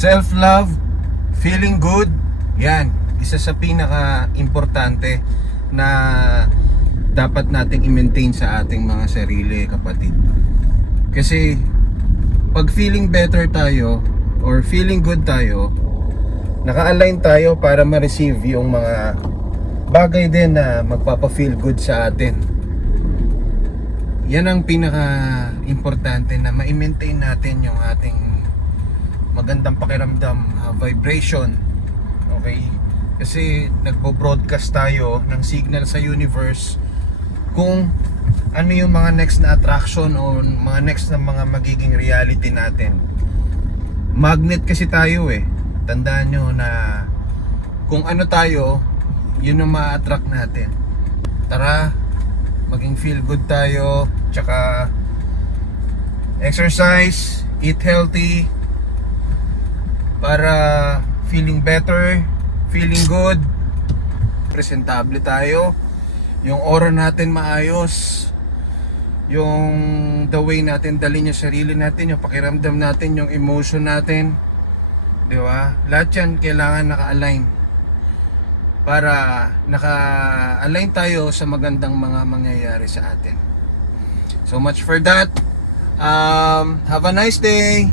Self-love, feeling good, yan, isa sa pinaka-importante na dapat nating i-maintain sa ating mga sarili, kapatid. Kasi pag feeling better tayo or feeling good tayo, naka-align tayo para ma-receive yung mga bagay din na magpapa-feel good sa atin. Yan ang pinaka-importante, na ma-maintain natin yung ating magandang pakiramdam, vibration. Okay? Kasi nagpo-broadcast tayo ng signal sa universe kung ano yung mga next na attraction o mga next na mga magiging reality natin. Magnet kasi tayo eh. Tandaan nyo na kung ano tayo, yun ang ma-attract natin. Tara, maging feel good tayo, tsaka exercise, eat healthy para feeling better, feeling good, presentable tayo, yung aura natin maayos, yung the way natin dalhin yung sarili natin, yung pakiramdam natin, yung emotion natin, di ba? Lahat yan kailangan naka-align para naka-align tayo sa magandang mga mangyayari sa atin. So much for that. Have a nice day.